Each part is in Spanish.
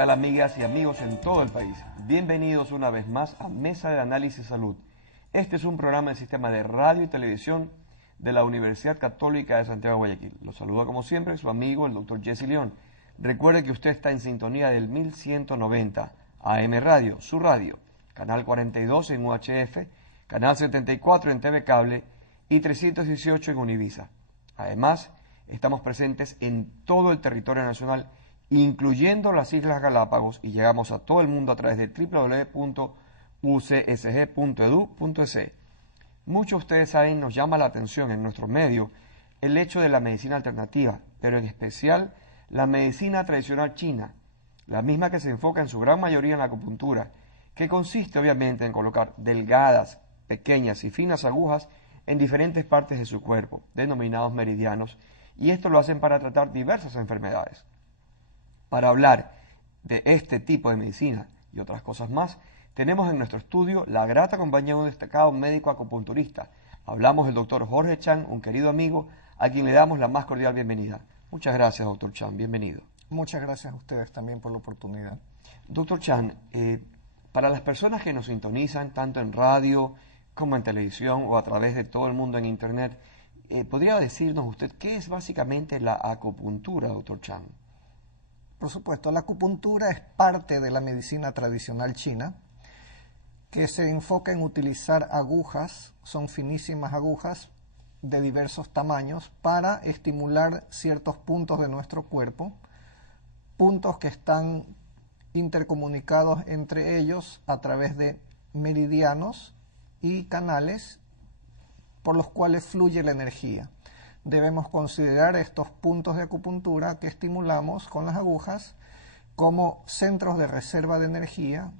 tal, amigas y amigos en todo el país? Bienvenidos una vez más a Mesa de Análisis Salud. Este es un programa del sistema de radio y televisión de la Universidad Católica de Santiago de Guayaquil. Los saluda como siempre su amigo el Dr. Jesse León. Recuerde que usted está en sintonía del 1190 AM Radio, su radio, canal 42 en UHF, canal 74 en TV Cable y 318 en Univisa. Además, estamos presentes en todo el territorio nacional, incluyendo las Islas Galápagos, y llegamos a todo el mundo a través de www.ucsg.edu.es. Muchos de ustedes saben, nos llama la atención en nuestro medio el hecho de la medicina alternativa, pero en especial la medicina tradicional china, la misma que se enfoca en su gran mayoría en la acupuntura, que consiste obviamente en colocar delgadas, pequeñas y finas agujas en diferentes partes de su cuerpo, denominados meridianos, y esto lo hacen para tratar diversas enfermedades. Para hablar de este tipo de medicina y otras cosas más, tenemos en nuestro estudio la grata compañía de un destacado médico acupunturista. Hablamos del doctor Jorge Chan, un querido amigo, a quien le damos la más cordial bienvenida. Muchas gracias, doctor Chan, bienvenido. Muchas gracias a ustedes también por la oportunidad. Doctor Chan, para las personas que nos sintonizan tanto en radio como en televisión o a través de todo el mundo en internet, ¿podría decirnos usted qué es básicamente la acupuntura, doctor Chan? Por supuesto, la acupuntura es parte de la medicina tradicional china, que se enfoca en utilizar agujas, son finísimas agujas de diversos tamaños, para estimular ciertos puntos de nuestro cuerpo, puntos que están intercomunicados entre ellos a través de meridianos y canales por los cuales fluye la energía. Debemos considerar estos puntos de acupuntura que estimulamos con las agujas como centros de reserva de energía,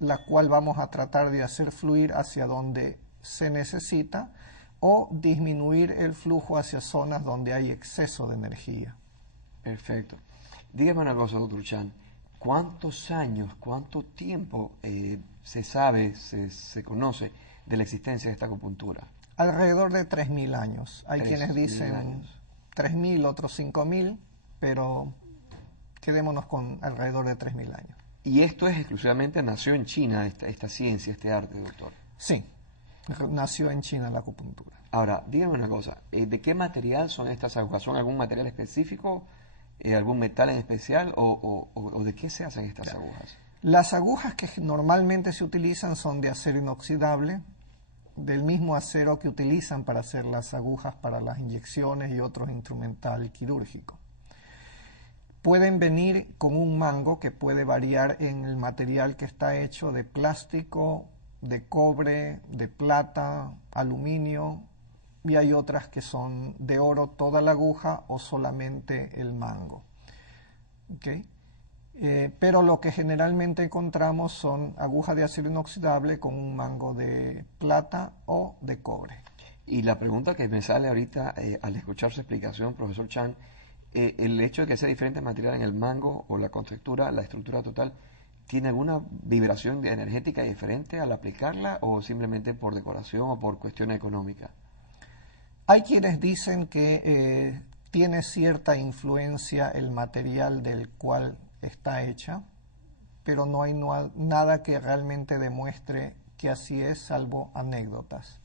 la cual vamos a tratar de hacer fluir hacia donde se necesita o disminuir el flujo hacia zonas donde hay exceso de energía. Perfecto. Dígame una cosa, doctor Chan, ¿cuántos años, cuánto tiempo se sabe, se conoce de la existencia de esta acupuntura? Alrededor de 3.000 años. Hay quienes dicen 3.000, otros 5.000, pero quedémonos con alrededor de 3.000 años. ¿Y esto es exclusivamente, nació en China, esta ciencia, este arte, doctor? Sí, nació en China la acupuntura. Ahora, dígame una cosa, ¿de qué material son estas agujas? ¿Son algún material específico, algún metal en especial, o de qué se hacen estas agujas? Las agujas que normalmente se utilizan son de acero inoxidable, del mismo acero que utilizan para hacer las agujas para las inyecciones y otros instrumental quirúrgico. Pueden venir con un mango que puede variar en el material que está hecho de plástico, de cobre, de plata, aluminio, y hay otras que son de oro toda la aguja o solamente el mango. ¿Okay? Pero lo que generalmente encontramos son agujas de acero inoxidable con un mango de plata o de cobre. Y la pregunta que me sale ahorita al escuchar su explicación, profesor Chan, el hecho de que sea diferente material en el mango o la contextura, la estructura total, ¿tiene alguna vibración energética diferente al aplicarla o simplemente por decoración o por cuestiones económicas? Hay quienes dicen que tiene cierta influencia el material del cual está hecha, pero no hay nada que realmente demuestre que así es, salvo anécdotas.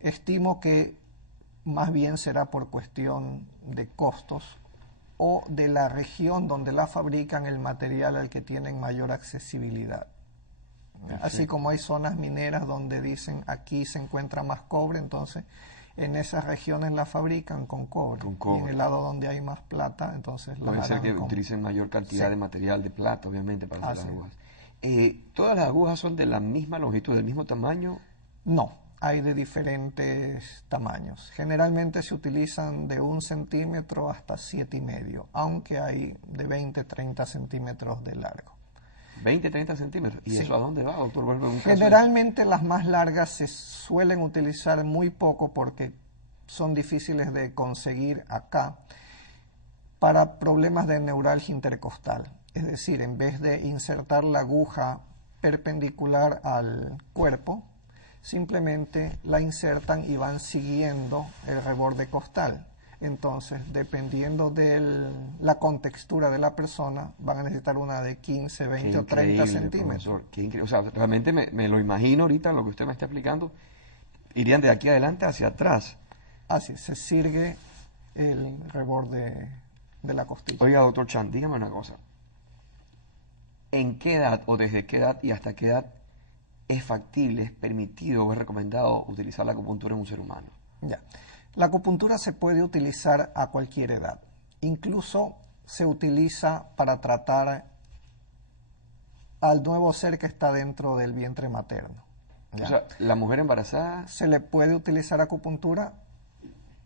Estimo que más bien será por cuestión de costos o de la región donde la fabrican, el material al que tienen mayor accesibilidad. Perfecto. Así como hay zonas mineras donde dicen aquí se encuentra más cobre, entonces en esas regiones la fabrican con cobre. Y en el lado donde hay más plata, entonces la puede ser que utilicen mayor cantidad de material de plata, obviamente, para hacer las agujas. ¿Todas las agujas son de la misma longitud, del mismo tamaño? No, hay de diferentes tamaños. Generalmente se utilizan de 1 centímetro hasta 7,5, aunque hay de 20-30 centímetros de largo. 20-30 centímetros. ¿Y eso a dónde va, doctor? Generalmente las más largas se suelen utilizar muy poco porque son difíciles de conseguir acá para problemas de neuralgia intercostal. Es decir, en vez de insertar la aguja perpendicular al cuerpo, simplemente la insertan y van siguiendo el reborde costal. Entonces, dependiendo de la contextura de la persona, van a necesitar una de 15, 20 o 30 centímetros. Profesor, qué increíble. O sea, realmente me lo imagino ahorita, lo que usted me está explicando, irían de aquí adelante hacia atrás. Así, se sirgue el reborde de la costilla. Oiga, doctor Chan, dígame una cosa. ¿En qué edad o desde qué edad y hasta qué edad es factible, es permitido o es recomendado utilizar la acupuntura en un ser humano? Ya. La acupuntura se puede utilizar a cualquier edad. Incluso se utiliza para tratar al nuevo ser que está dentro del vientre materno. ¿Ya? O sea, la mujer embarazada... Se le puede utilizar acupuntura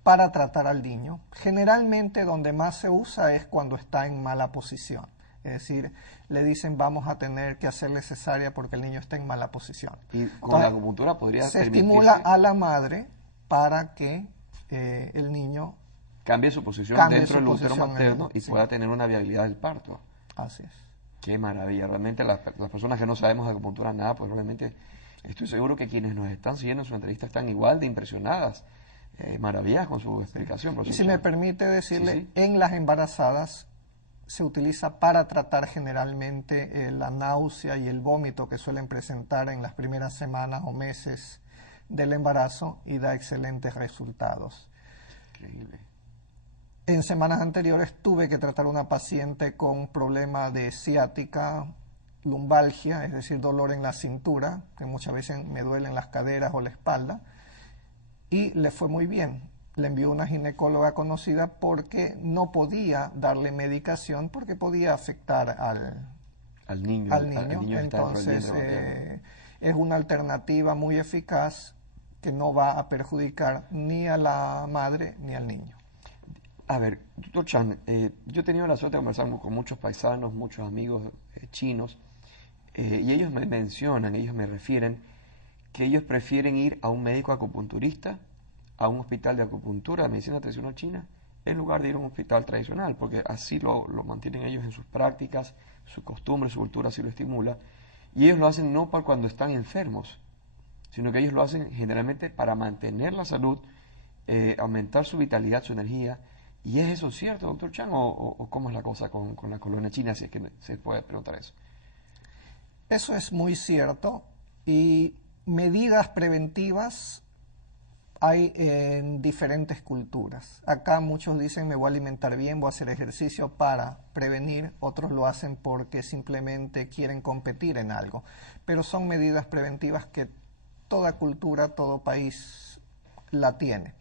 para tratar al niño. Generalmente donde más se usa es cuando está en mala posición. Es decir, le dicen vamos a tener que hacerle cesárea porque el niño está en mala posición. Y con Entonces, la acupuntura podría se permitirse... estimula a la madre para que el niño cambie su posición cambie dentro su del útero posición materno y sí. pueda tener una viabilidad del parto. Así es. Qué maravilla. Realmente las personas que no sabemos de acupuntura nada, pues realmente estoy seguro que quienes nos están siguiendo en su entrevista están igual de impresionadas, maravilladas con su explicación. Y si me permite decirle, Sí, sí. en las embarazadas se utiliza para tratar generalmente la náusea y el vómito que suelen presentar en las primeras semanas o meses del embarazo y da excelentes resultados. Increíble. En semanas anteriores tuve que tratar a una paciente con problema de ciática, lumbalgia, es decir, dolor en la cintura, que muchas veces me duelen las caderas o la espalda, y le fue muy bien. Le envió una ginecóloga conocida porque no podía darle medicación porque podía afectar al niño. Entonces, es una alternativa muy eficaz que no va a perjudicar ni a la madre ni al niño. A ver, doctor Chan, yo he tenido la suerte de conversar con muchos paisanos, muchos amigos chinos, y ellos me mencionan, ellos me refieren que ellos prefieren ir a un médico acupunturista, a un hospital de acupuntura, de medicina tradicional china, en lugar de ir a un hospital tradicional, porque así lo mantienen ellos en sus prácticas, su costumbre, su cultura así lo estimula, y ellos lo hacen no para cuando están enfermos, sino que ellos lo hacen generalmente para mantener la salud, aumentar su vitalidad, su energía. ¿Y es eso cierto, doctor Chan, o cómo es la cosa con la colonia china, si es que se puede preguntar eso? Eso es muy cierto, y medidas preventivas hay en diferentes culturas. Acá muchos dicen me voy a alimentar bien, voy a hacer ejercicio para prevenir, otros lo hacen porque simplemente quieren competir en algo. Pero son medidas preventivas que toda cultura, todo país la tiene.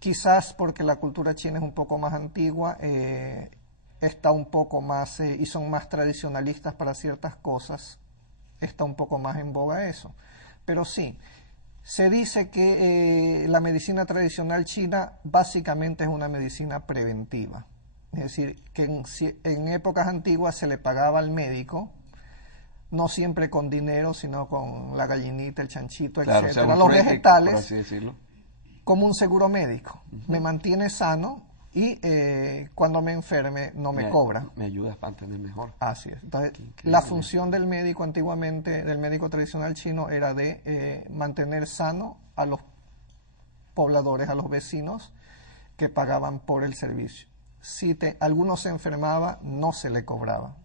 Quizás porque la cultura china es un poco más antigua, está un poco más, y son más tradicionalistas para ciertas cosas, está un poco más en boga eso. Pero sí, se dice que la medicina tradicional china básicamente es una medicina preventiva. Es decir, que en épocas antiguas se le pagaba al médico, no siempre con dinero, sino con la gallinita, el chanchito, claro, etcétera, o sea, los vegetales, por así decirlo, como un seguro médico. Me mantiene sano y cuando me enferme no me cobra. Me ayudas para entender mejor. Así es. Entonces, la función del médico antiguamente, del médico tradicional chino, era de mantener sano a los pobladores, a los vecinos que pagaban por el servicio. Si alguno se enfermaba, no se le cobraba.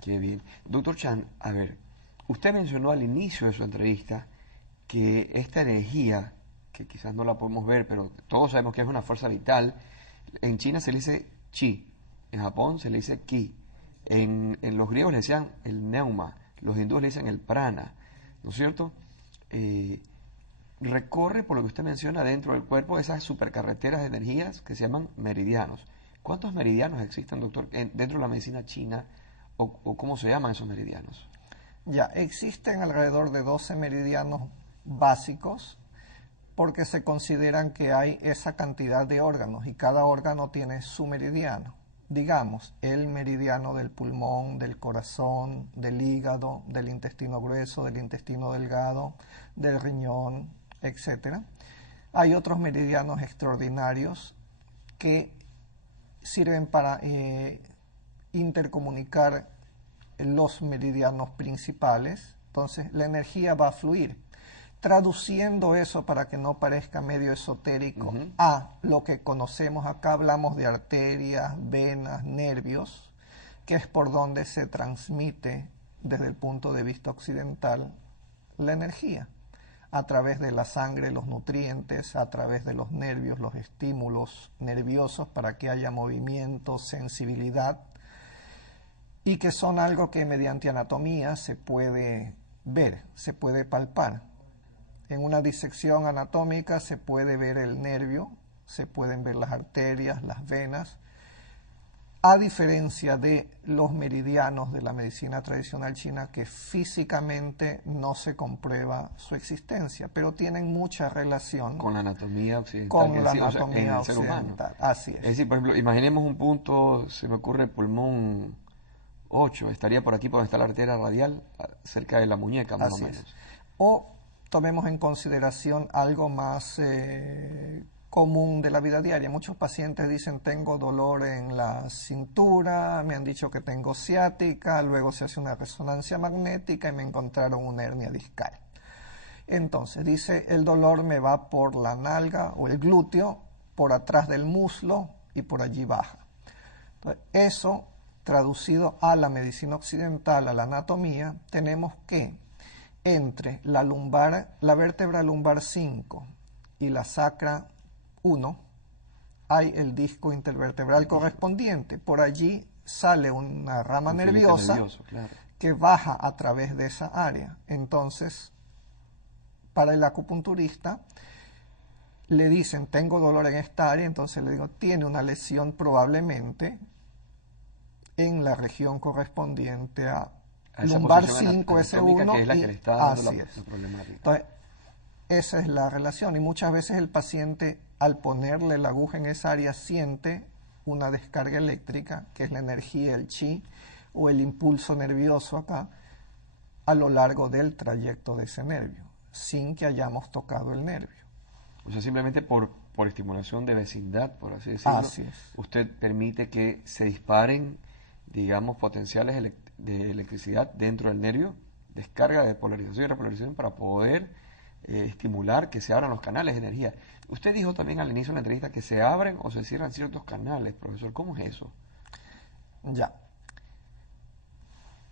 Qué bien. Doctor Chan, a ver, usted mencionó al inicio de su entrevista que esta energía, que quizás no la podemos ver, pero todos sabemos que es una fuerza vital, en China se le dice chi, en Japón se le dice ki, en los griegos le decían el neuma, los hindúes le dicen el prana, ¿no es cierto? Recorre, por lo que usted menciona, dentro del cuerpo esas supercarreteras de energías que se llaman meridianos. ¿Cuántos meridianos existen, doctor, dentro de la medicina china o cómo se llaman esos meridianos? Ya, existen alrededor de 12 meridianos básicos porque se consideran que hay esa cantidad de órganos y cada órgano tiene su meridiano. Digamos, el meridiano del pulmón, del corazón, del hígado, del intestino grueso, del intestino delgado, del riñón, etc. Hay otros meridianos extraordinarios que sirven para intercomunicar los meridianos principales. Entonces la energía va a fluir. Traduciendo eso para que no parezca medio esotérico a lo que conocemos acá, hablamos de arterias, venas, nervios, que es por donde se transmite desde el punto de vista occidental la energía, a través de la sangre, los nutrientes, a través de los nervios, los estímulos nerviosos para que haya movimiento, sensibilidad, y que son algo que mediante anatomía se puede ver, se puede palpar. En una disección anatómica se puede ver el nervio, se pueden ver las arterias, las venas, a diferencia de los meridianos de la medicina tradicional china, que físicamente no se comprueba su existencia, pero tienen mucha relación con la anatomía occidental. Con la en anatomía el ser humano. occidental, así es. Es decir, por ejemplo, imaginemos un punto, se me ocurre el pulmón 8, estaría por aquí por donde está la arteria radial, cerca de la muñeca, más Así o menos. es. O tomemos en consideración algo más común de la vida diaria. Muchos pacientes dicen tengo dolor en la cintura, me han dicho que tengo ciática, luego se hace una resonancia magnética y me encontraron una hernia discal. Entonces dice el dolor me va por la nalga o el glúteo, por atrás del muslo y por allí baja. Entonces, eso traducido a la medicina occidental, a la anatomía, tenemos que entre la vértebra lumbar 5 y la sacra 1 hay el disco intervertebral correspondiente. Por allí sale una rama nerviosa claro, que baja a través de esa área. Entonces, para el acupunturista, le dicen, tengo dolor en esta área, entonces le digo, tiene una lesión probablemente en la región correspondiente a lumbar 5, S1, que es la que le está dando la es. problemática. Entonces, esa es la relación, y muchas veces el paciente, al ponerle la aguja en esa área, siente una descarga eléctrica, que es la energía, el chi, o el impulso nervioso acá, a lo largo del trayecto de ese nervio, sin que hayamos tocado el nervio. O sea, simplemente por estimulación de vecindad, por así decirlo, Así es. usted permite que se disparen, digamos, potenciales de electricidad dentro del nervio, descarga de polarización y repolarización para poder estimular que se abran los canales de energía. Usted dijo también al inicio de la entrevista que se abren o se cierran ciertos canales, profesor. ¿Cómo es eso? Ya.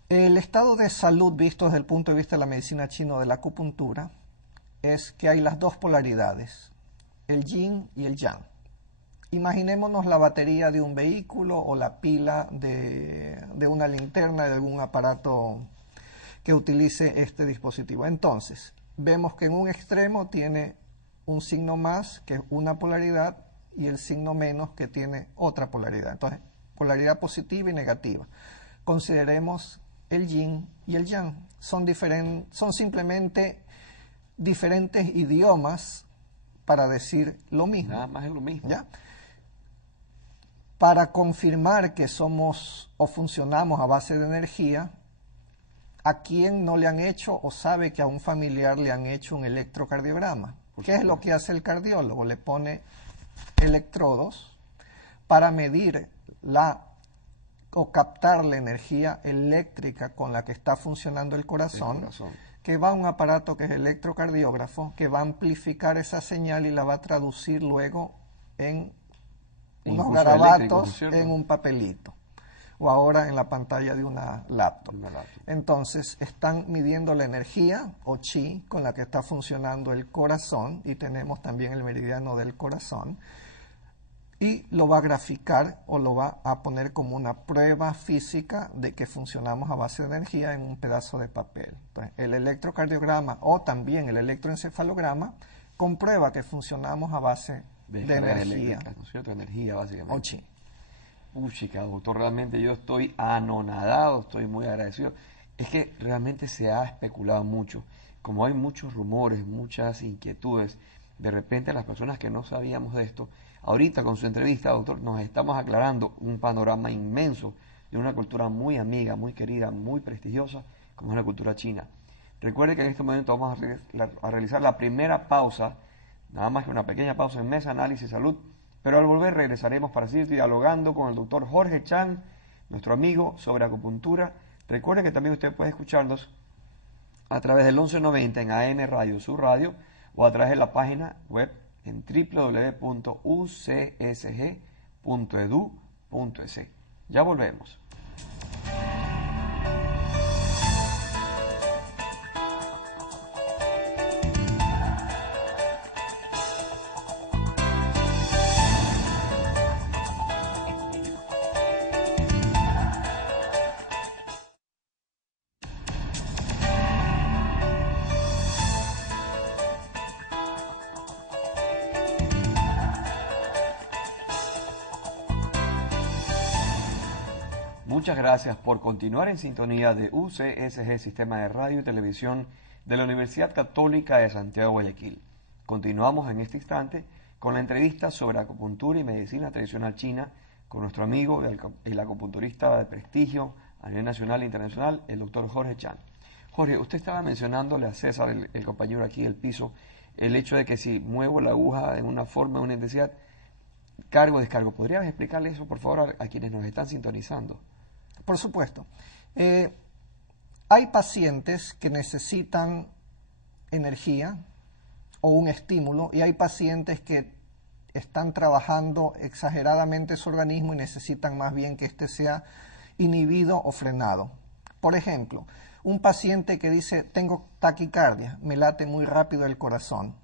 El estado de salud visto desde el punto de vista de la medicina china, de la acupuntura, es que hay las dos polaridades, el yin y el yang. Imaginémonos la batería de un vehículo o la pila de una linterna, de algún aparato que utilice este dispositivo. Entonces, vemos que en un extremo tiene un signo más, que es una polaridad, y el signo menos, que tiene otra polaridad. Entonces, polaridad positiva y negativa. Consideremos el yin y el yang. Son simplemente diferentes idiomas para decir lo mismo. Nada más es lo mismo. ¿Ya? Para confirmar que somos o funcionamos a base de energía, ¿a quién no le han hecho o sabe que a un familiar le han hecho un electrocardiograma? ¿Qué es lo que hace el cardiólogo? Le pone electrodos para medir o captar la energía eléctrica con la que está funcionando el corazón, que va a un aparato que es electrocardiógrafo, que va a amplificar esa señal y la va a traducir luego en unos garabatos en un papelito, o ahora en la pantalla de una laptop. Entonces, están midiendo la energía, o chi, con la que está funcionando el corazón, y tenemos también el meridiano del corazón, y lo va a graficar o lo va a poner como una prueba física de que funcionamos a base de energía en un pedazo de papel. Entonces, el electrocardiograma o también el electroencefalograma comprueba que funcionamos a base de energía. ¿No es cierto? Energía, básicamente. O chi. Chica, doctor, realmente yo estoy anonadado, estoy muy agradecido. Es que realmente se ha especulado mucho. Como hay muchos rumores, muchas inquietudes, de repente las personas que no sabíamos de esto, ahorita con su entrevista, doctor, nos estamos aclarando un panorama inmenso de una cultura muy amiga, muy querida, muy prestigiosa, como es la cultura china. Recuerde que en este momento vamos a realizar la primera pausa, nada más que una pequeña pausa en Mesa Análisis Salud, pero al volver regresaremos para seguir dialogando con el doctor Jorge Chang, nuestro amigo sobre acupuntura. Recuerde que también usted puede escucharnos a través del 1190 en AM Radio Sur Radio o a través de la página web en www.ucsg.edu.es. Ya volvemos. Muchas gracias por continuar en sintonía de UCSG, Sistema de Radio y Televisión de la Universidad Católica de Santiago, Guayaquil. Continuamos en este instante con la entrevista sobre acupuntura y medicina tradicional china con nuestro amigo, el acupunturista de prestigio a nivel nacional e internacional, el doctor Jorge Chan. Jorge, usted estaba mencionándole a César, el compañero aquí del piso, el hecho de que si muevo la aguja en una forma, en una intensidad, cargo, descargo. ¿Podrías explicarle eso, por favor, a quienes nos están sintonizando? Por supuesto. Hay pacientes que necesitan energía o un estímulo y hay pacientes que están trabajando exageradamente su organismo y necesitan más bien que éste sea inhibido o frenado. Por ejemplo, un paciente que dice, tengo taquicardia, me late muy rápido el corazón.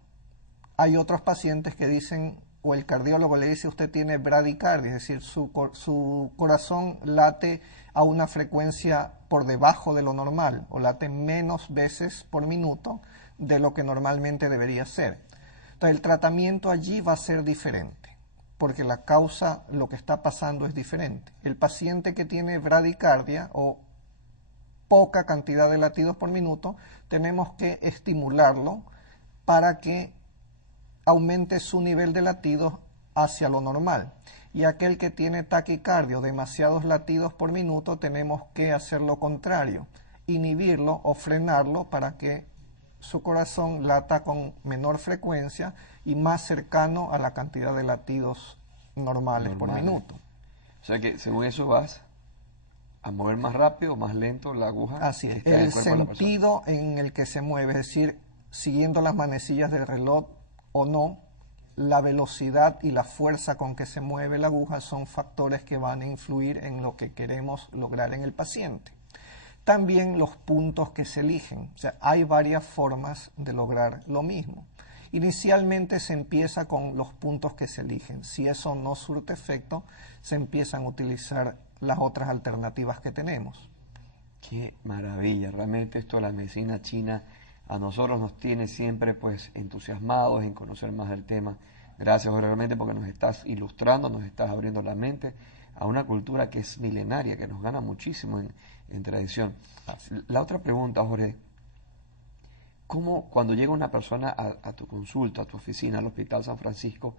Hay otros pacientes que dicen, o el cardiólogo le dice, usted tiene bradicardia, es decir, su corazón late a una frecuencia por debajo de lo normal, o late menos veces por minuto de lo que normalmente debería ser. Entonces, el tratamiento allí va a ser diferente, porque la causa, lo que está pasando es diferente. El paciente que tiene bradicardia o poca cantidad de latidos por minuto, tenemos que estimularlo para que aumente su nivel de latidos hacia lo normal. Y aquel que tiene taquicardia, demasiados latidos por minuto, tenemos que hacer lo contrario, inhibirlo o frenarlo para que su corazón lata con menor frecuencia y más cercano a la cantidad de latidos normales por minuto. O sea que según eso vas a mover más rápido o más lento la aguja. Así es, el sentido en el que se mueve, es decir, siguiendo las manecillas del reloj o no, la velocidad y la fuerza con que se mueve la aguja son factores que van a influir en lo que queremos lograr en el paciente. También los puntos que se eligen, o sea, hay varias formas de lograr lo mismo. Inicialmente se empieza con los puntos que se eligen. Si eso no surte efecto, se empiezan a utilizar las otras alternativas que tenemos. Qué maravilla, realmente esto de la medicina china a nosotros nos tiene siempre pues entusiasmados en conocer más del tema. Gracias realmente porque nos estás ilustrando, nos estás abriendo la mente a una cultura que es milenaria, que nos gana muchísimo en tradición. La otra pregunta, Jorge, ¿cómo cuando llega una persona a tu consulta, a tu oficina, al Hospital San Francisco,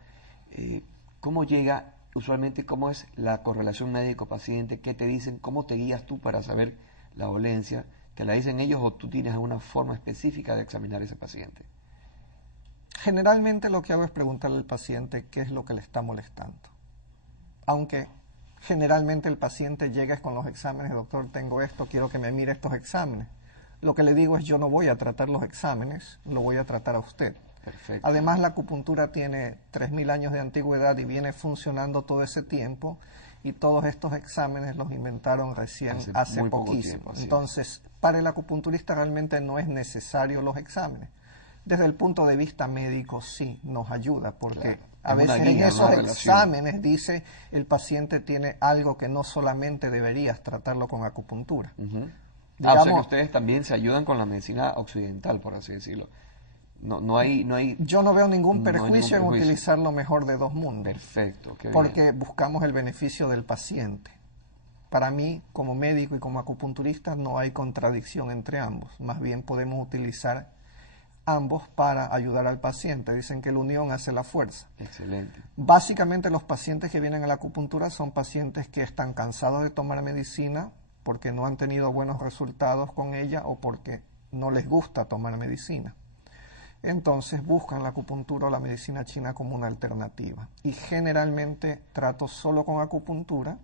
cómo llega, usualmente cómo es la correlación médico-paciente? ¿Qué te dicen? ¿Cómo te guías tú para saber la dolencia? ¿Te la dicen ellos o tú tienes alguna forma específica de examinar a ese paciente? Generalmente lo que hago es preguntarle al paciente qué es lo que le está molestando. Aunque generalmente el paciente llega con los exámenes, doctor, tengo esto, quiero que me mire estos exámenes. Lo que le digo es, yo no voy a tratar los exámenes, lo voy a tratar a usted. Perfecto. Además, la acupuntura tiene 3.000 años de antigüedad y viene funcionando todo ese tiempo, y todos estos exámenes los inventaron recién hace poquísimo. Entonces, para el acupunturista realmente no es necesario los exámenes. Desde el punto de vista médico sí nos ayuda, porque a veces en esos exámenes dice el paciente tiene algo que no solamente deberías tratarlo con acupuntura. Digamos, o sea que ustedes también se ayudan con la medicina occidental, por así decirlo. No hay, yo no veo ningún perjuicio en utilizar lo mejor de dos mundos. Perfecto. Porque buscamos el beneficio del paciente. Para mí, como médico y como acupunturista, no hay contradicción entre ambos. Más bien podemos utilizar ambos para ayudar al paciente. Dicen que la unión hace la fuerza. Excelente. Básicamente los pacientes que vienen a la acupuntura son pacientes que están cansados de tomar medicina porque no han tenido buenos resultados con ella o porque no les gusta tomar medicina. Entonces buscan la acupuntura o la medicina china como una alternativa. Y generalmente trato solo con acupuntura,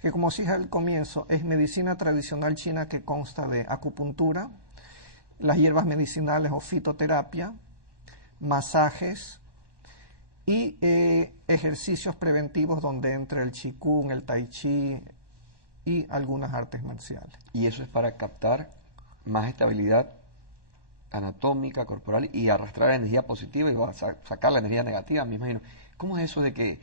que como dije al comienzo, es medicina tradicional china que consta de acupuntura, las hierbas medicinales o fitoterapia, masajes y ejercicios preventivos donde entra el qigong, el tai chi y algunas artes marciales. Y eso es para captar más estabilidad anatómica, corporal y arrastrar energía positiva y sacar la energía negativa, me imagino. ¿Cómo es eso de que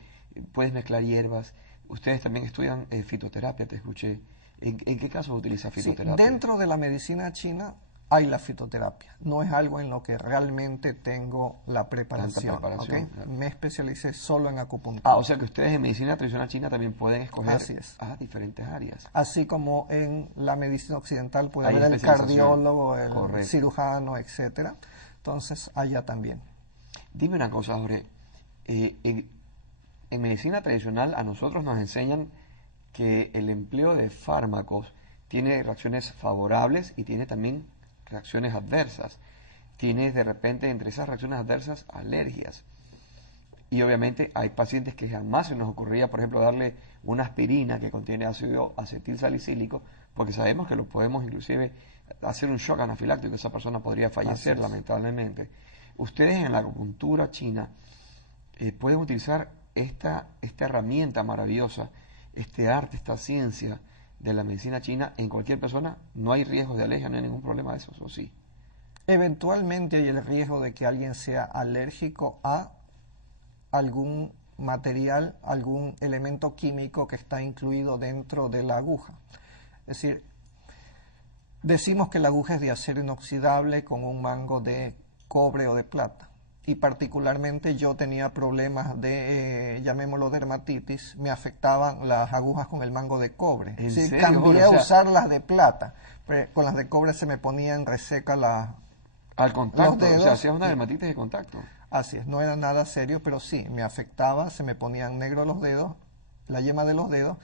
puedes mezclar hierbas? Ustedes también estudian fitoterapia, te escuché. ¿En qué caso utiliza fitoterapia? Sí, dentro de la medicina china hay la fitoterapia. No es algo en lo que realmente tengo la preparación. ¿Okay? Claro. Me especialicé solo en acupuntura. O sea que ustedes en medicina tradicional china también pueden escoger diferentes áreas. Así como en la medicina occidental puede haber el cardiólogo, el cirujano, etcétera. Entonces, allá también. Dime una cosa, Jorge. En medicina tradicional a nosotros nos enseñan que el empleo de fármacos tiene reacciones favorables y tiene también reacciones adversas. Tienes de repente entre esas reacciones adversas alergias. Y obviamente hay pacientes que jamás se nos ocurría, por ejemplo, darle una aspirina que contiene ácido acetilsalicílico, porque sabemos que lo podemos inclusive hacer un shock anafiláctico, esa persona podría fallecer lamentablemente. Ustedes en la acupuntura china pueden utilizar esta herramienta maravillosa, este arte, esta ciencia de la medicina china en cualquier persona. No hay riesgos de alergia, no hay ningún problema de eso, ¿o sí? Eventualmente hay el riesgo de que alguien sea alérgico a algún material, algún elemento químico que está incluido dentro de la aguja. Es decir, decimos que la aguja es de acero inoxidable con un mango de cobre o de plata. Y particularmente yo tenía problemas de, llamémoslo dermatitis, me afectaban las agujas con el mango de cobre. ¿En serio? Cambié a usar las de plata, pero con las de cobre se me ponían reseca al contacto, los dedos. O sea, hacías una dermatitis de contacto. Así es, no era nada serio, pero sí, me afectaba, se me ponían negros los dedos, la yema de los dedos,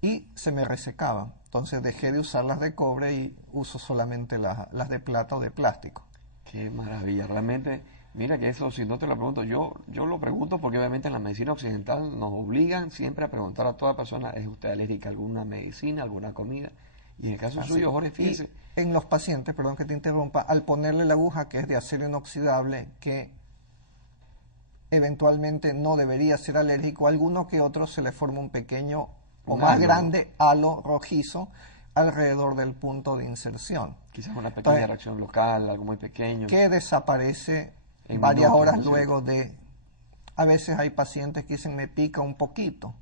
y se me resecaban. Entonces dejé de usar las de cobre y uso solamente las de plata o de plástico. Qué maravilla, realmente. Mira que eso, si no te lo pregunto, yo lo pregunto porque obviamente en la medicina occidental nos obligan siempre a preguntar a toda persona, ¿es usted alérgica a alguna medicina, alguna comida? Y en el caso suyo, Jorge, fíjese. Y en los pacientes, perdón que te interrumpa, al ponerle la aguja que es de acero inoxidable, que eventualmente no debería ser alérgico, a alguno que otro se le forma un pequeño o más grande halo rojizo alrededor del punto de inserción. Quizás una pequeña reacción local, algo muy pequeño. Que desaparece varias horas luego de... A veces hay pacientes que dicen, me pica un poquito.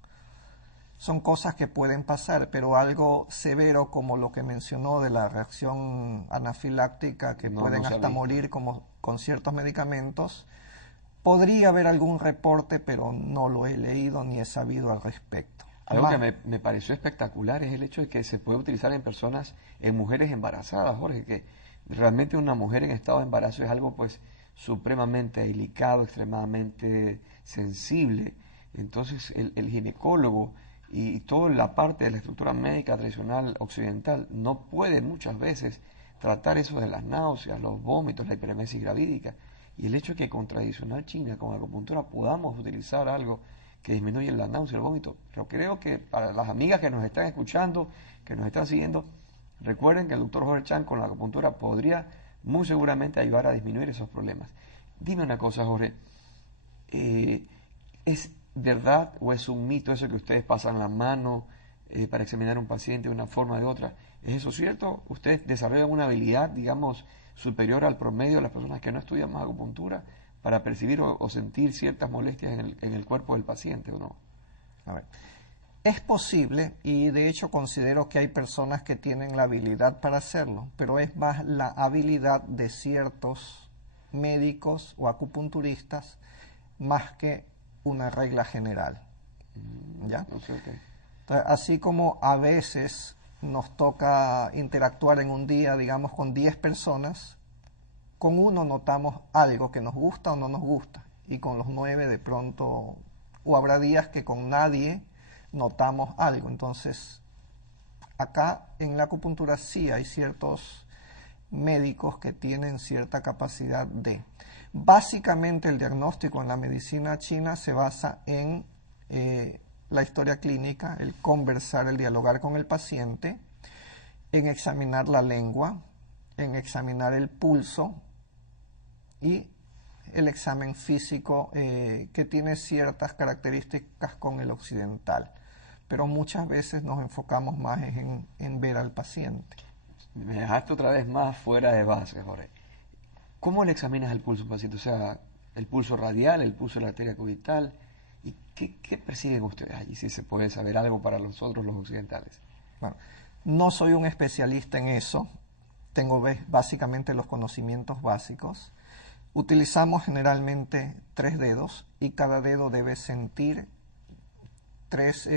Son cosas que pueden pasar, pero algo severo como lo que mencionó de la reacción anafiláctica, que pueden hasta morir como con ciertos medicamentos, podría haber algún reporte, pero no lo he leído ni he sabido al respecto. Algo que me pareció espectacular es el hecho de que se puede utilizar en personas, en mujeres embarazadas, Jorge, que realmente una mujer en estado de embarazo es algo pues supremamente delicado, extremadamente sensible. Entonces el ginecólogo y toda la parte de la estructura médica tradicional occidental no puede muchas veces tratar eso de las náuseas, los vómitos, la hiperemesis gravídica. Y el hecho de que con tradicional china, con acupuntura, podamos utilizar algo que disminuye la náusea, el vómito. Yo creo que para las amigas que nos están escuchando, que nos están siguiendo, recuerden que el doctor Jorge Chang con la acupuntura podría muy seguramente ayudar a disminuir esos problemas. Dime una cosa, Jorge, ¿es verdad o es un mito eso que ustedes pasan la mano para examinar a un paciente de una forma o de otra? ¿Es eso cierto? ¿Ustedes desarrollan una habilidad, digamos, superior al promedio de las personas que no estudian más acupuntura para percibir o sentir ciertas molestias en el cuerpo del paciente o no? A ver, es posible y de hecho considero que hay personas que tienen la habilidad para hacerlo, pero es más la habilidad de ciertos médicos o acupunturistas más que una regla general. ¿Ya? Okay. Entonces, así como a veces nos toca interactuar en un día, digamos, con 10 personas, con uno notamos algo que nos gusta o no nos gusta, y con los 9 de pronto, o habrá días que con nadie notamos algo. Entonces, acá en la acupuntura sí hay ciertos médicos que tienen cierta capacidad de... Básicamente el diagnóstico en la medicina china se basa en la historia clínica, el conversar, el dialogar con el paciente, en examinar la lengua, en examinar el pulso y el examen físico que tiene ciertas características con el occidental, pero muchas veces nos enfocamos más en ver al paciente. Me dejaste otra vez más fuera de base, Jorge. ¿Cómo le examinas el pulso a un paciente? O sea, el pulso radial, el pulso de la arteria cubital. ¿Y qué persiguen ustedes allí? Si se puede saber algo para nosotros los occidentales. Bueno, no soy un especialista en eso. Tengo básicamente los conocimientos básicos. Utilizamos generalmente 3 dedos y cada dedo debe sentir 3,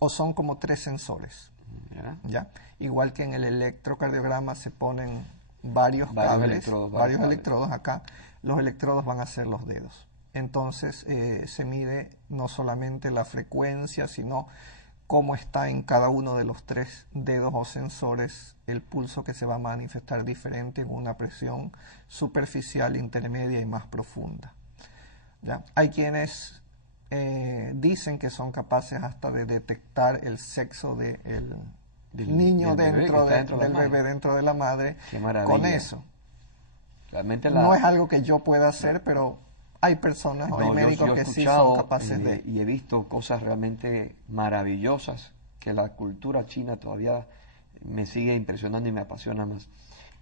o son como 3 sensores. ¿Ya? Igual que en el electrocardiograma se ponen varios cables, varios electrodos acá, los electrodos van a ser los dedos. Entonces se mide no solamente la frecuencia, sino cómo está en cada uno de los 3 dedos o sensores el pulso, que se va a manifestar diferente en una presión superficial, intermedia y más profunda. ¿Ya? Hay quienes dicen que son capaces hasta de detectar el sexo del niño del bebé dentro de la madre. Con eso. Realmente no es algo que yo pueda hacer, pero hay personas, hay médicos que sí son capaces de... Y he visto cosas realmente maravillosas que la cultura china todavía me sigue impresionando y me apasiona más.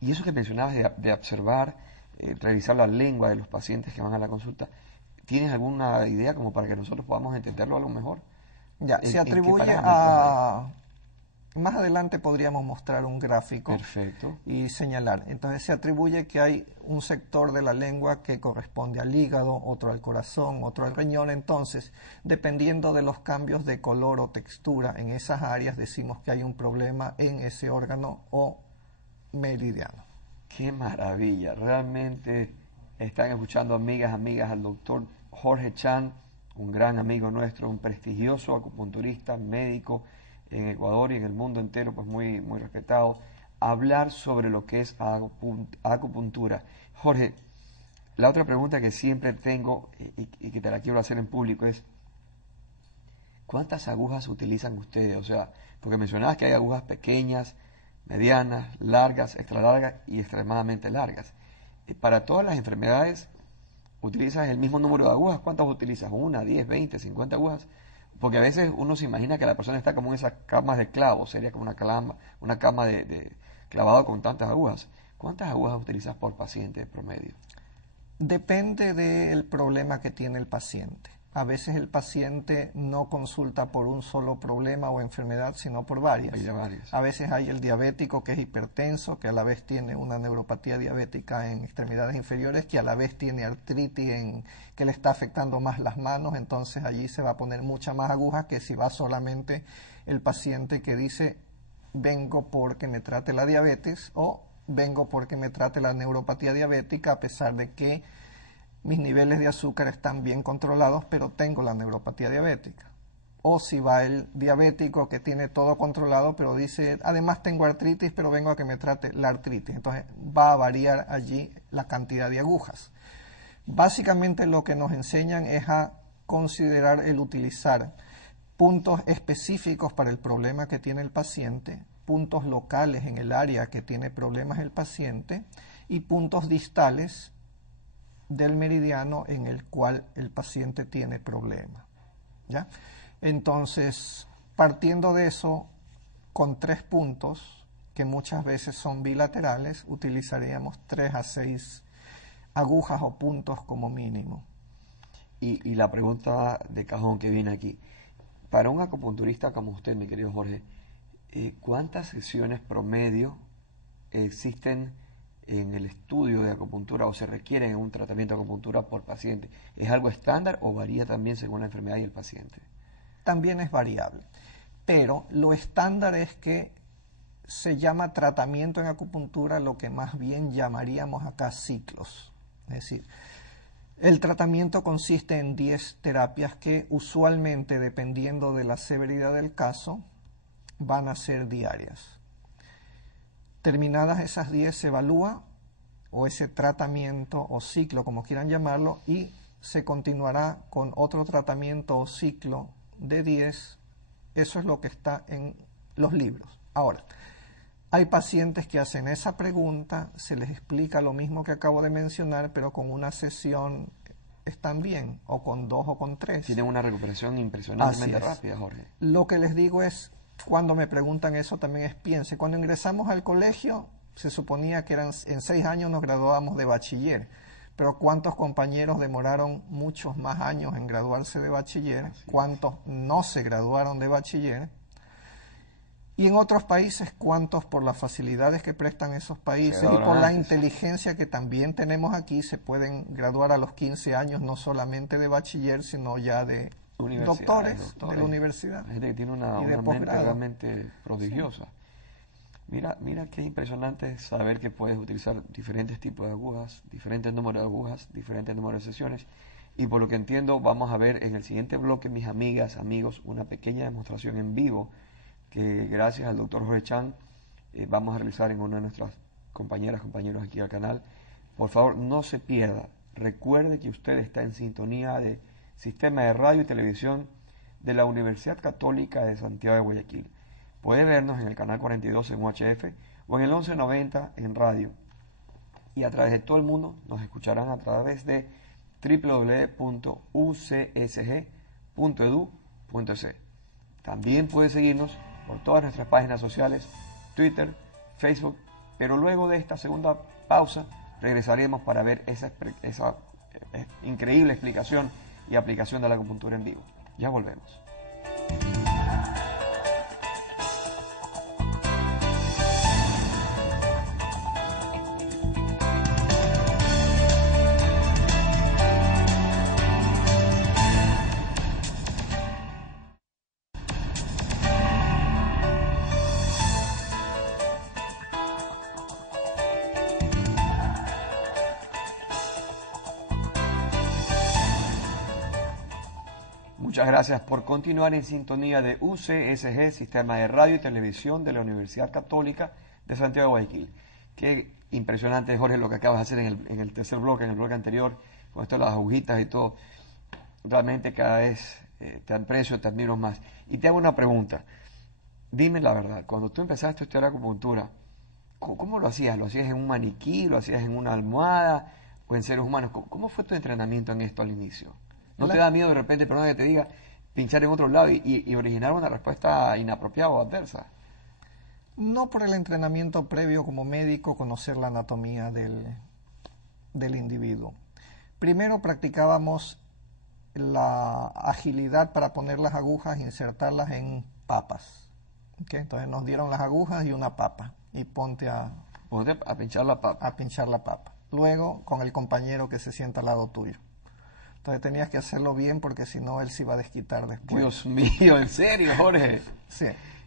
Y eso que mencionabas de observar, revisar la lengua de los pacientes que van a la consulta, ¿tienes alguna idea como para que nosotros podamos entenderlo a lo mejor? Ya, se atribuye a... Más adelante podríamos mostrar un gráfico. Perfecto. Y señalar. Entonces se atribuye que hay un sector de la lengua que corresponde al hígado, otro al corazón, otro al riñón. Entonces, dependiendo de los cambios de color o textura en esas áreas, decimos que hay un problema en ese órgano o meridiano. ¡Qué maravilla! Realmente están escuchando, amigas, al doctor Jorge Chan, un gran amigo nuestro, un prestigioso acupunturista, médico en Ecuador y en el mundo entero, pues muy respetado, hablar sobre lo que es acupuntura. Jorge, la otra pregunta que siempre tengo y que te la quiero hacer en público es, ¿cuántas agujas utilizan ustedes? O sea, porque mencionabas que hay agujas pequeñas, medianas, largas, extra largas y extremadamente largas. Para todas las enfermedades, ¿utilizas el mismo número de agujas? ¿Cuántas utilizas? ¿1, 10, 20, 50 agujas? Porque a veces uno se imagina que la persona está como en esas camas de clavos, sería como una cama de clavado con tantas agujas. ¿Cuántas agujas utilizas por paciente de promedio? Depende del problema que tiene el paciente. A veces el paciente no consulta por un solo problema o enfermedad, sino por varias. A veces hay el diabético que es hipertenso, que a la vez tiene una neuropatía diabética en extremidades inferiores, que a la vez tiene artritis que le está afectando más las manos, entonces allí se va a poner muchas más agujas que si va solamente el paciente que dice vengo porque me trate la diabetes o vengo porque me trate la neuropatía diabética, a pesar de que mis niveles de azúcar están bien controlados, pero tengo la neuropatía diabética. O si va el diabético que tiene todo controlado, pero dice, además tengo artritis, pero vengo a que me trate la artritis. Entonces va a variar allí la cantidad de agujas. Básicamente lo que nos enseñan es a considerar el utilizar puntos específicos para el problema que tiene el paciente, puntos locales en el área que tiene problemas el paciente y puntos distales del meridiano en el cual el paciente tiene problemas. ¿Ya? Entonces, partiendo de eso, con 3 puntos, que muchas veces son bilaterales, utilizaríamos 3 a 6 agujas o puntos como mínimo. Y la pregunta de cajón que viene aquí, para un acupunturista como usted, mi querido Jorge, ¿cuántas sesiones promedio existen en el estudio de acupuntura o se requiere en un tratamiento de acupuntura por paciente? ¿Es algo estándar o varía también según la enfermedad y el paciente? También es variable, pero lo estándar es que se llama tratamiento en acupuntura lo que más bien llamaríamos acá ciclos. Es decir, el tratamiento consiste en 10 terapias que usualmente, dependiendo de la severidad del caso, van a ser diarias. Terminadas esas 10 se evalúa, o ese tratamiento o ciclo, como quieran llamarlo, y se continuará con otro tratamiento o ciclo de 10. Eso es lo que está en los libros. Ahora, Hay pacientes que hacen esa pregunta, se les explica lo mismo que acabo de mencionar, pero con una sesión están bien, o con 2 o con 3. Tienen una recuperación impresionantemente Así es. rápida, Jorge. Lo que les digo es, cuando me preguntan eso también es piense, cuando ingresamos al colegio se suponía que en 6 años nos graduábamos de bachiller, pero ¿cuántos compañeros demoraron muchos más años en graduarse de bachiller? ¿Cuántos no se graduaron de bachiller? Y en otros países, ¿cuántos por las facilidades que prestan esos países y por la inteligencia que también tenemos aquí se pueden graduar a los 15 años, no solamente de bachiller, sino ya de doctores de la universidad? Hay gente que tiene una mente realmente prodigiosa. Sí. Mira qué impresionante es saber que puedes utilizar diferentes tipos de agujas, diferentes números de agujas, diferentes números de sesiones. Y por lo que entiendo, vamos a ver en el siguiente bloque, mis amigas, amigos, una pequeña demostración en vivo que gracias al doctor Jorge Chan vamos a realizar en una de nuestras compañeros aquí al canal. Por favor, no se pierda. Recuerde que usted está en sintonía de Sistema de Radio y Televisión de la Universidad Católica de Santiago de Guayaquil. Puede vernos en el canal 42 en UHF o en el 1190 en radio. Y a través de todo el mundo nos escucharán a través de www.ucsg.edu.es. También puede seguirnos por todas nuestras páginas sociales, Twitter, Facebook, pero luego de esta segunda pausa regresaremos para ver esa increíble explicación y aplicación de la acupuntura en vivo. Ya volvemos. Muchas gracias por continuar en sintonía de UCSG, Sistema de Radio y Televisión de la Universidad Católica de Santiago de Guayaquil. Qué impresionante, Jorge, lo que acabas de hacer en el tercer bloque, en el bloque anterior, con esto de las agujitas y todo. Realmente cada vez te aprecio, te admiro más. Y te hago una pregunta. Dime la verdad, cuando tú empezaste a estudiar acupuntura, ¿cómo lo hacías? ¿Lo hacías en un maniquí? ¿Lo hacías en una almohada? ¿O en seres humanos? ¿Cómo fue tu entrenamiento en esto al inicio? ¿No te da miedo de repente, perdón que te diga, pinchar en otro lado y originar una respuesta inapropiada o adversa? No, por el entrenamiento previo como médico, conocer la anatomía del individuo. Primero practicábamos la agilidad para poner las agujas e insertarlas en papas. ¿Okay? Entonces nos dieron las agujas y una papa y ponte a pinchar la papa. A pinchar la papa. Luego con el compañero que se sienta al lado tuyo. Entonces tenías que hacerlo bien porque si no él se iba a desquitar después. Dios mío, ¿en serio, Jorge? Sí.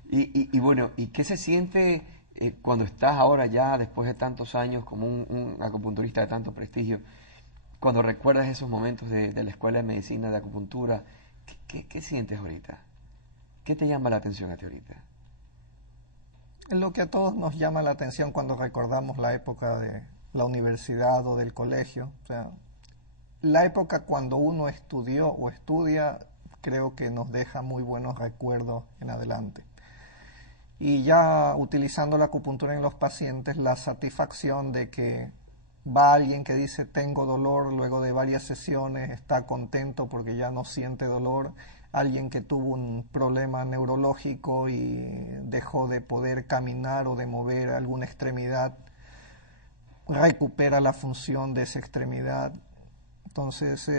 Y bueno, ¿y qué se siente cuando estás ahora ya, después de tantos años, como un acupunturista de tanto prestigio, cuando recuerdas esos momentos de la Escuela de Medicina de Acupuntura? ¿Qué sientes ahorita? ¿Qué te llama la atención a ti ahorita? Lo que a todos nos llama la atención cuando recordamos la época de la universidad o del colegio, o sea, la época cuando uno estudió o estudia, creo que nos deja muy buenos recuerdos en adelante. Y ya utilizando la acupuntura en los pacientes, la satisfacción de que va alguien que dice tengo dolor, luego de varias sesiones está contento porque ya no siente dolor, alguien que tuvo un problema neurológico y dejó de poder caminar o de mover alguna extremidad, recupera la función de esa extremidad. Entonces,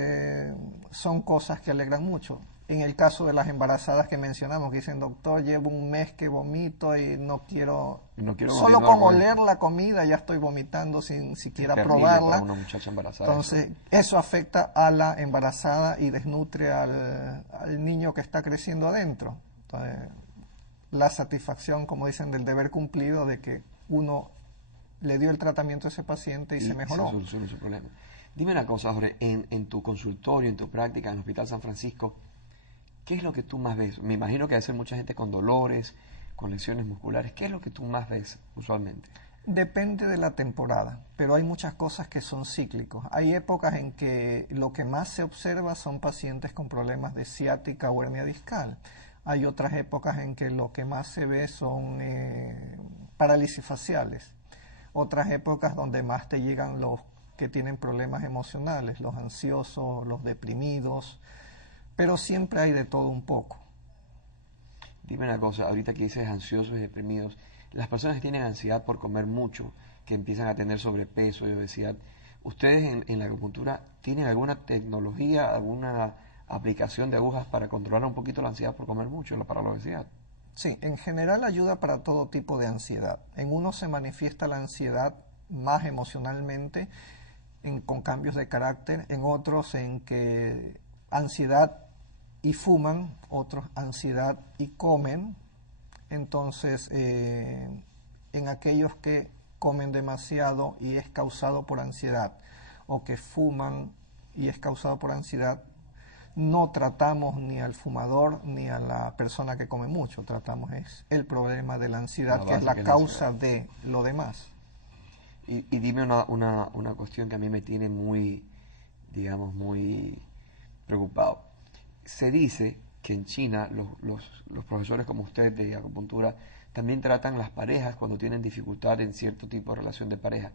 son cosas que alegran mucho. En el caso de las embarazadas que mencionamos, que dicen, doctor, llevo un mes que vomito y no quiero solo con oler la comida ya estoy vomitando sin siquiera probarla. Para una muchacha embarazada. Entonces, eso afecta a la embarazada y desnutre al niño que está creciendo adentro. Entonces, la satisfacción, como dicen, del deber cumplido de que uno le dio el tratamiento a ese paciente y se mejoró. Se solucionó su problema. Dime una cosa, Jorge, en tu consultorio, en tu práctica, en el Hospital San Francisco, ¿qué es lo que tú más ves? Me imagino que debe ser mucha gente con dolores, con lesiones musculares. ¿Qué es lo que tú más ves usualmente? Depende de la temporada, pero hay muchas cosas que son cíclicos. Hay épocas en que lo que más se observa son pacientes con problemas de ciática o hernia discal. Hay otras épocas en que lo que más se ve son parálisis faciales. Otras épocas donde más te llegan los que tienen problemas emocionales, los ansiosos, los deprimidos, pero siempre hay de todo un poco. Dime una cosa, ahorita que dices ansiosos y deprimidos, las personas que tienen ansiedad por comer mucho, que empiezan a tener sobrepeso y obesidad, ¿ustedes en la acupuntura tienen alguna tecnología, alguna aplicación de agujas para controlar un poquito la ansiedad por comer mucho, para la obesidad? Sí, en general ayuda para todo tipo de ansiedad. En uno se manifiesta la ansiedad más emocionalmente, con cambios de carácter, en otros en que ansiedad y fuman, otros ansiedad y comen. Entonces, en aquellos que comen demasiado y es causado por ansiedad, o que fuman y es causado por ansiedad, no tratamos ni al fumador ni a la persona que come mucho, tratamos es el problema de la ansiedad, que es la causa de lo demás. Y dime una cuestión que a mí me tiene muy, digamos, muy preocupado. Se dice que en China los profesores como usted de acupuntura también tratan las parejas cuando tienen dificultad en cierto tipo de relación de pareja,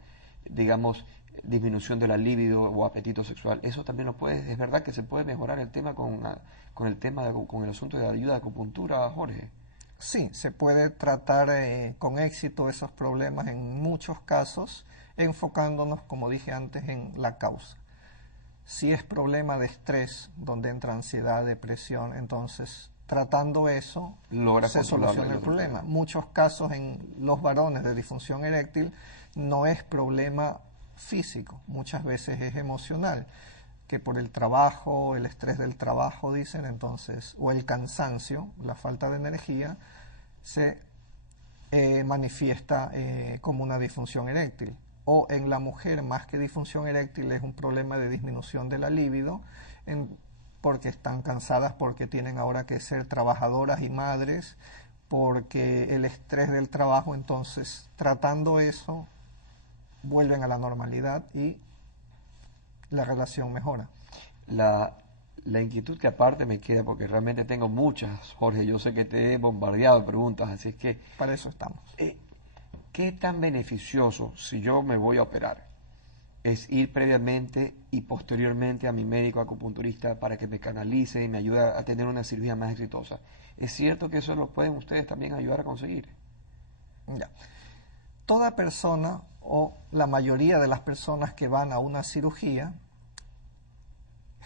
digamos, disminución de la libido o apetito sexual. Eso también lo puede, es verdad que se puede mejorar el tema con el asunto de la ayuda de acupuntura, Jorge. Sí, se puede tratar con éxito esos problemas en muchos casos, enfocándonos, como dije antes, en la causa. Si es problema de estrés, donde entra ansiedad, depresión, entonces tratando eso se soluciona el problema. Muchos casos en los varones de disfunción eréctil no es problema físico, muchas veces es emocional, que por el trabajo, el estrés del trabajo, dicen, entonces, o el cansancio, la falta de energía, se manifiesta como una disfunción eréctil. O en la mujer, más que disfunción eréctil, es un problema de disminución de la libido, porque están cansadas, porque tienen ahora que ser trabajadoras y madres, porque el estrés del trabajo, entonces, tratando eso, vuelven a la normalidad y la relación mejora. La inquietud que aparte me queda, porque realmente tengo muchas, Jorge, yo sé que te he bombardeado de preguntas, así es que... Para eso estamos. ¿Qué tan beneficioso, si yo me voy a operar, es ir previamente y posteriormente a mi médico acupunturista para que me canalice y me ayude a tener una cirugía más exitosa? ¿Es cierto que eso lo pueden ustedes también ayudar a conseguir? Ya. Toda persona o la mayoría de las personas que van a una cirugía,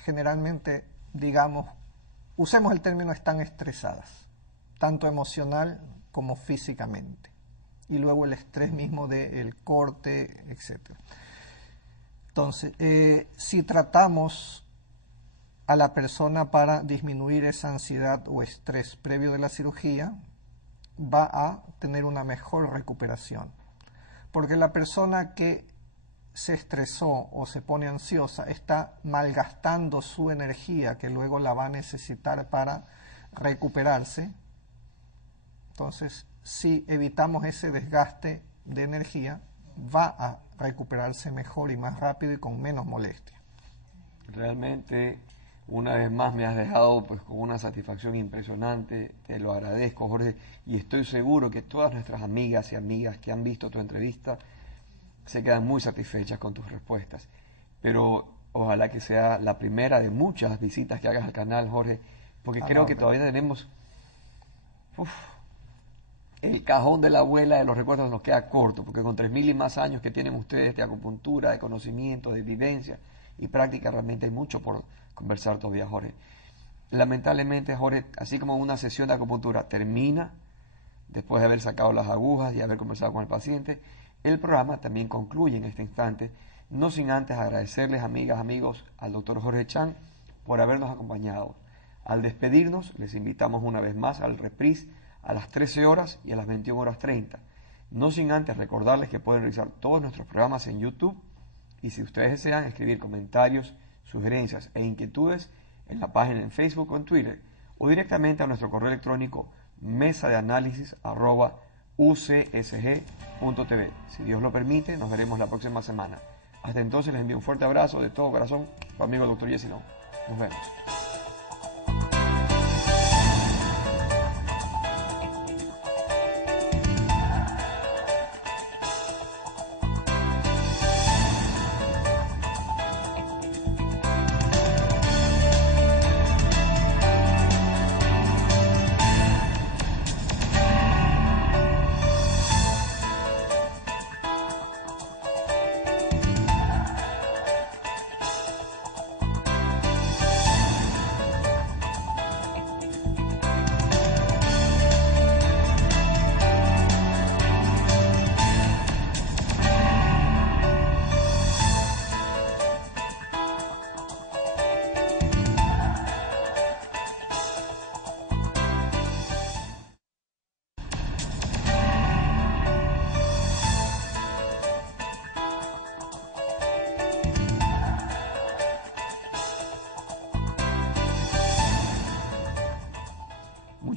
generalmente, digamos, usemos el término, están estresadas, tanto emocional como físicamente. Y luego el estrés mismo del corte, etc. Entonces, si tratamos a la persona para disminuir esa ansiedad o estrés previo de la cirugía, va a tener una mejor recuperación. Porque la persona que se estresó o se pone ansiosa está malgastando su energía, que luego la va a necesitar para recuperarse. Entonces, si evitamos ese desgaste de energía, va a recuperarse mejor y más rápido y con menos molestia. Realmente, una vez más me has dejado pues con una satisfacción impresionante, te lo agradezco, Jorge, y estoy seguro que todas nuestras amigas y amigas que han visto tu entrevista se quedan muy satisfechas con tus respuestas. Pero ojalá que sea la primera de muchas visitas que hagas al canal, Jorge, porque creo que todavía tenemos... el cajón de la abuela de los recuerdos nos queda corto, porque con 3.000 y más años que tienen ustedes de acupuntura, de conocimiento, de vivencia y práctica, realmente hay mucho por conversar todavía, Jorge. Lamentablemente, Jorge, así como una sesión de acupuntura termina, después de haber sacado las agujas y haber conversado con el paciente, el programa también concluye en este instante, no sin antes agradecerles, amigas, amigos, al doctor Jorge Chang por habernos acompañado. Al despedirnos, les invitamos una vez más al reprise a las 13 horas y a las 21:30. No sin antes recordarles que pueden revisar todos nuestros programas en YouTube y si ustedes desean escribir comentarios, sugerencias e inquietudes en la página en Facebook o en Twitter o directamente a nuestro correo electrónico mesadeanálisis@ucsg.tv. Si Dios lo permite, nos veremos la próxima semana. Hasta entonces les envío un fuerte abrazo de todo corazón, su amigo el Dr. Jesse Long. Nos vemos.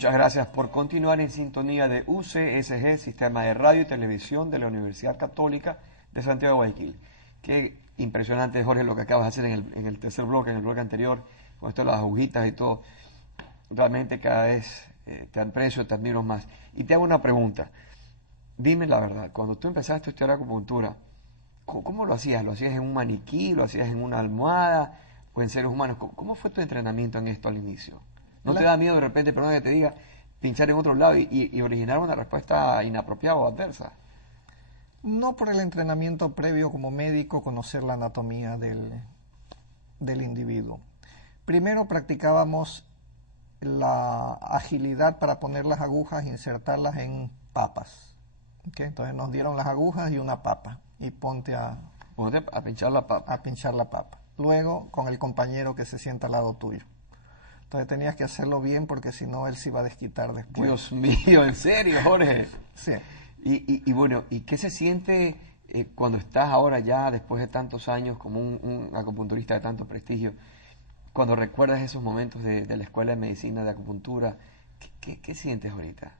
Muchas gracias por continuar en sintonía de UCSG, Sistema de Radio y Televisión de la Universidad Católica de Santiago de Guayaquil. Qué impresionante, Jorge, lo que acabas de hacer en el tercer bloque, en el bloque anterior, con esto de las agujitas y todo. Realmente cada vez te aprecio, te admiro más. Y te hago una pregunta. Dime la verdad, cuando tú empezaste a estudiar acupuntura, ¿cómo lo hacías? ¿Lo hacías en un maniquí? ¿Lo hacías en una almohada? ¿O en seres humanos? ¿Cómo fue tu entrenamiento en esto al inicio? ¿No te da miedo de repente, perdón que te diga, pinchar en otro lado y originar una respuesta inapropiada o adversa? No por el entrenamiento previo como médico, conocer la anatomía del individuo. Primero practicábamos la agilidad para poner las agujas e insertarlas en papas. ¿Okay? Entonces nos dieron las agujas y una papa y ponte a pinchar la papa. A pinchar la papa. Luego con el compañero que se sienta al lado tuyo. Entonces tenías que hacerlo bien porque si no él se iba a desquitar después. Dios mío, ¿en serio, Jorge? Sí. Y bueno, ¿y qué se siente cuando estás ahora ya, después de tantos años, como un acupunturista de tanto prestigio, cuando recuerdas esos momentos de la Escuela de Medicina de Acupuntura? ¿Qué sientes ahorita?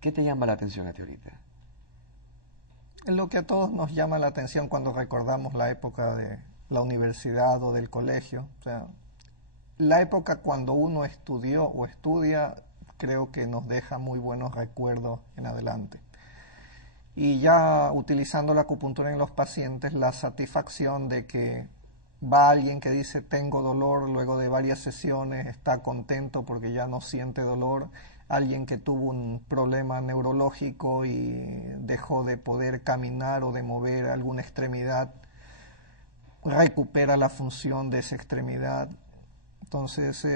¿Qué te llama la atención a ti ahorita? Lo que a todos nos llama la atención cuando recordamos la época de la universidad o del colegio, o sea, la época cuando uno estudió o estudia, creo que nos deja muy buenos recuerdos en adelante. Y ya utilizando la acupuntura en los pacientes, la satisfacción de que va alguien que dice tengo dolor, luego de varias sesiones está contento porque ya no siente dolor, alguien que tuvo un problema neurológico y dejó de poder caminar o de mover alguna extremidad, recupera la función de esa extremidad. Entonces,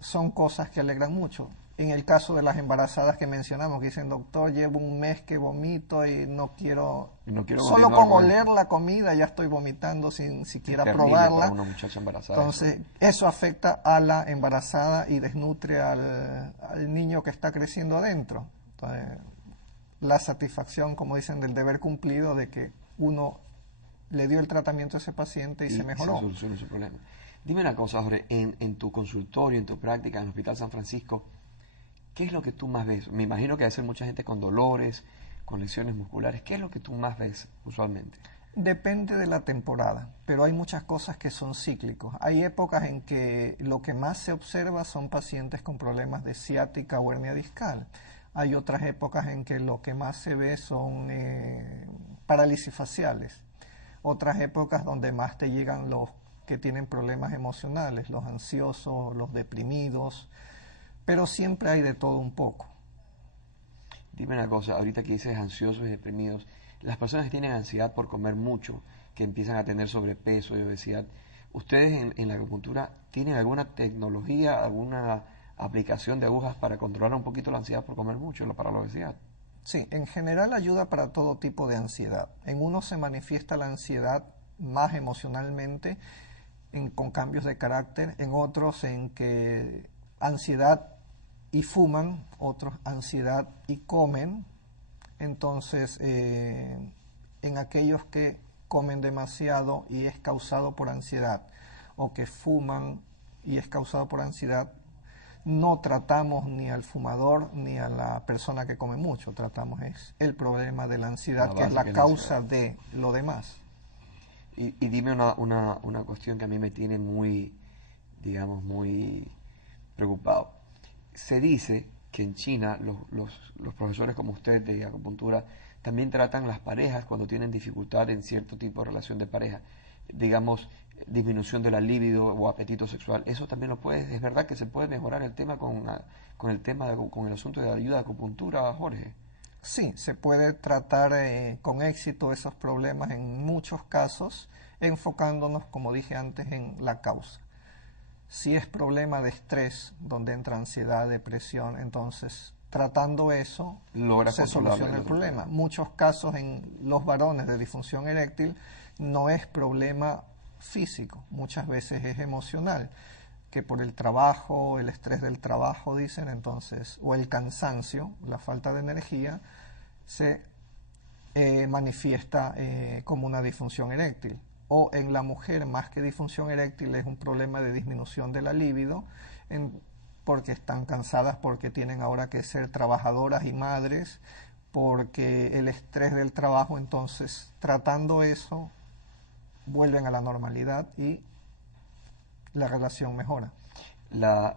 son cosas que alegran mucho. En el caso de las embarazadas que mencionamos, que dicen, doctor, llevo un mes que vomito y no quiero solo con oler la comida ya estoy vomitando sin siquiera probarla. Para una muchacha embarazada. Entonces, eso afecta a la embarazada y desnutre al niño que está creciendo adentro. Entonces, la satisfacción, como dicen, del deber cumplido de que uno le dio el tratamiento a ese paciente y se mejoró. Se solucionó su problema. Dime una cosa, Jorge, en tu consultorio, en tu práctica en el Hospital San Francisco, ¿qué es lo que tú más ves? Me imagino que debe ser mucha gente con dolores, con lesiones musculares. ¿Qué es lo que tú más ves usualmente? Depende de la temporada, pero hay muchas cosas que son cíclicos. Hay épocas en que lo que más se observa son pacientes con problemas de ciática o hernia discal. Hay otras épocas en que lo que más se ve son parálisis faciales. Otras épocas donde más te llegan los que tienen problemas emocionales, los ansiosos, los deprimidos, pero siempre hay de todo un poco. Dime una cosa, ahorita que dices ansiosos y deprimidos, las personas que tienen ansiedad por comer mucho, que empiezan a tener sobrepeso y obesidad, ¿ustedes en la acupuntura tienen alguna tecnología, alguna aplicación de agujas para controlar un poquito la ansiedad por comer mucho, para la obesidad? Sí, en general ayuda para todo tipo de ansiedad. En uno se manifiesta la ansiedad más emocionalmente, con cambios de carácter, en otros en que ansiedad y fuman, otros ansiedad y comen. Entonces, en aquellos que comen demasiado y es causado por ansiedad, o que fuman y es causado por ansiedad, no tratamos ni al fumador ni a la persona que come mucho, tratamos el problema de la ansiedad, que es la causa de lo demás. Y dime una cuestión que a mí me tiene muy, digamos, muy preocupado. Se dice que en China los profesores como usted de acupuntura también tratan las parejas cuando tienen dificultad en cierto tipo de relación de pareja, digamos, disminución de la libido o apetito sexual. Eso también es verdad que se puede mejorar el tema con el asunto de la ayuda de acupuntura, Jorge. Sí, se puede tratar con éxito esos problemas en muchos casos, enfocándonos, como dije antes, en la causa. Si es problema de estrés, donde entra ansiedad, depresión, entonces tratando eso se soluciona el problema. Muchos casos en los varones de disfunción eréctil no es problema físico, muchas veces es emocional, que por el trabajo, el estrés del trabajo, dicen, entonces, o el cansancio, la falta de energía, se manifiesta como una disfunción eréctil. O en la mujer, más que disfunción eréctil, es un problema de disminución de la libido, porque están cansadas, porque tienen ahora que ser trabajadoras y madres, porque el estrés del trabajo, entonces tratando eso, vuelven a la normalidad y la relación mejora. La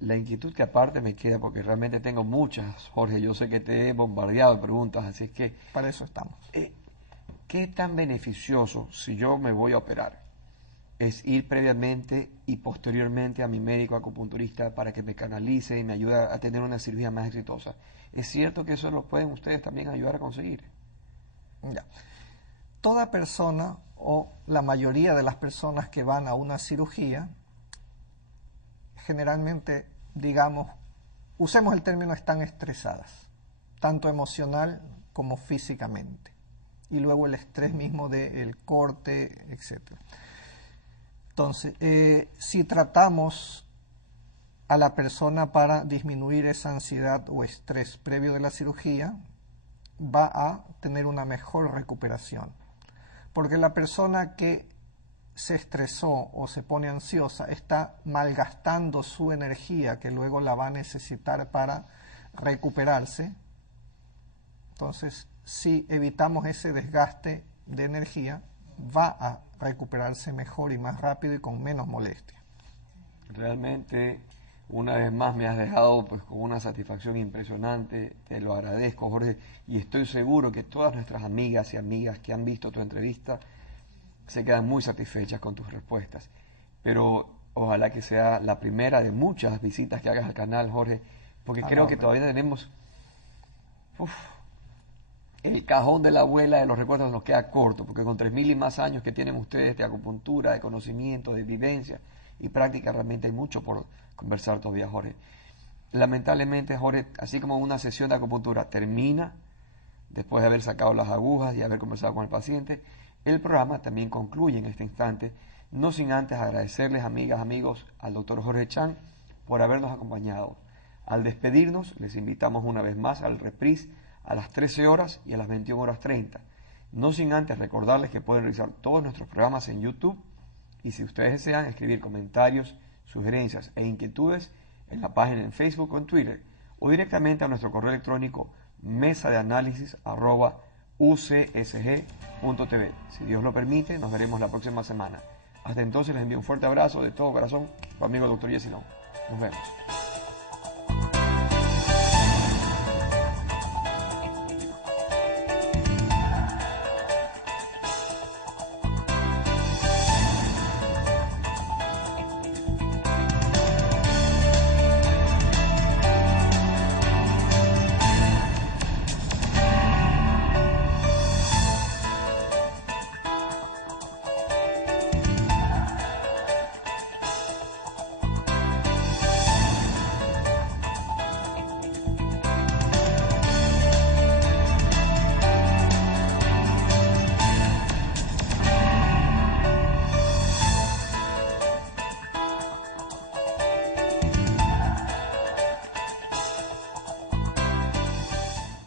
inquietud que aparte me queda, porque realmente tengo muchas, Jorge, yo sé que te he bombardeado de preguntas, así es que... Para eso estamos. ¿Qué tan beneficioso, si yo me voy a operar, es ir previamente y posteriormente a mi médico acupunturista para que me canalice y me ayude a tener una cirugía más exitosa? ¿Es cierto que eso lo pueden ustedes también ayudar a conseguir? Ya. Toda persona o la mayoría de las personas que van a una cirugía, generalmente, digamos, usemos el término, están estresadas, tanto emocional como físicamente. Y luego el estrés mismo del corte, etc. Entonces, si tratamos a la persona para disminuir esa ansiedad o estrés previo de la cirugía, va a tener una mejor recuperación. Porque la persona que se estresó o se pone ansiosa está malgastando su energía que luego la va a necesitar para recuperarse. Entonces, si evitamos ese desgaste de energía, va a recuperarse mejor y más rápido y con menos molestia. Realmente, una vez más me has dejado pues con una satisfacción impresionante, te lo agradezco, Jorge, y estoy seguro que todas nuestras amigas y amigas que han visto tu entrevista se quedan muy satisfechas con tus respuestas. Pero ojalá que sea la primera de muchas visitas que hagas al canal, Jorge, porque creo que todavía tenemos... el cajón de la abuela de los recuerdos nos queda corto, porque con 3.000 y más años que tienen ustedes de acupuntura, de conocimiento, de vivencia y práctica, realmente hay mucho por conversar todavía, Jorge. Lamentablemente, Jorge, así como una sesión de acupuntura termina, después de haber sacado las agujas y haber conversado con el paciente, el programa también concluye en este instante, no sin antes agradecerles, amigas, amigos, al doctor Jorge Chang por habernos acompañado. Al despedirnos, les invitamos una vez más al reprise a las 13 horas y a las 21:30. No sin antes recordarles que pueden revisar todos nuestros programas en YouTube y si ustedes desean escribir comentarios, sugerencias e inquietudes en la página en Facebook o en Twitter o directamente a nuestro correo electrónico mesadeanálisis@ucsg.tv. Si Dios lo permite, nos veremos la próxima semana. Hasta entonces les envío un fuerte abrazo de todo corazón, su amigo el Dr. Jesse Long. Nos vemos.